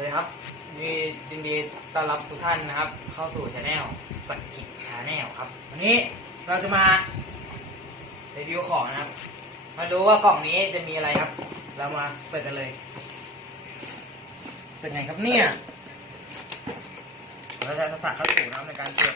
วัสดีครับมียินดีต้อนรับทุกท่านนะครับ เข้าสู่ชาแนลสกิจชาแนลครับ วันนี้เราจะมารีวิวของนะครับ มาดูว่ากล่องนี้จะมีอะไรครับ เรามาเปิดกันเลย เป็นไงครับเนี่ย เราจะสาเข้าสู่นะครับในการเก็บ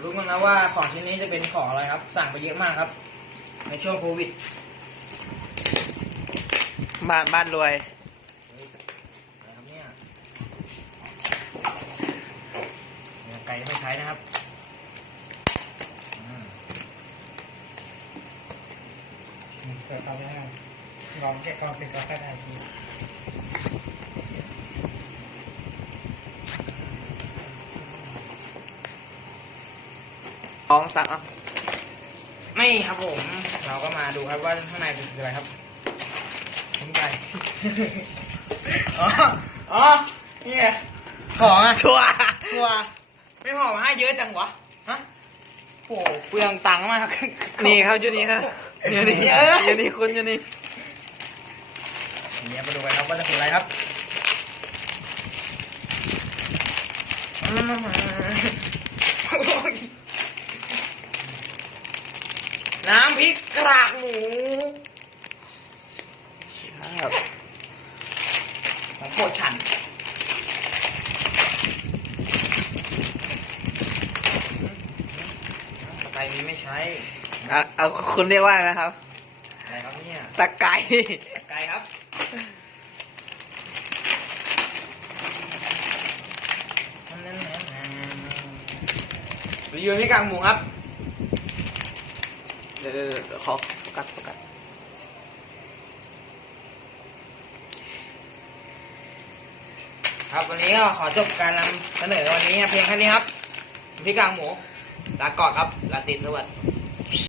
ดมาดูกันนะว่าของชิ้นนี้จะเป็นของอะไรครับ สั่งไปเยอะมากครับ ในช่วงโควิด บ้านบ้านรวย เฮ้ยอะไรครับเนี่ยเนี่ยไก่ไม่ใช้นะครับอืมเปิดความได้ลองเช็คความเป็นกาแฟได้ที ของสั่งอะไม่ครับผม เราก็มาดูครับว่าข้างในเป็นอะไรครับทิ้งไปอ๋ออ๋อนี่ไงของอะชัวร์ตัวไม่พอมาให้เยอะจังวะฮะโอ้โหเปลืองตังค์มากนี่ครับอยู่นี่ครับอยู่นี่เอ้ยอยู่นี่คุณอยู่นี่เนี่ยมาดูกันครับว่าจะเป็นอะไรครับ น้ำพริกกรากหมูครับของโคตรฉันตะไคร้มีไม่ใช้อะเอาคุณเรียกว่าอะไรนะครับ อะไรครับเนี่ยตะไก่ไก่ครับรีวิวที่กลางหมูครับเดี๋ยวเดี๋ยว เดี๋ยวขอโฟกัสโฟกัสครับวันนี้ก็ขอจบการนำเสนอวันนี้เพียงแค่นี้ครับพี่กลางหมูลาก่อนครับลาตินสวัสดี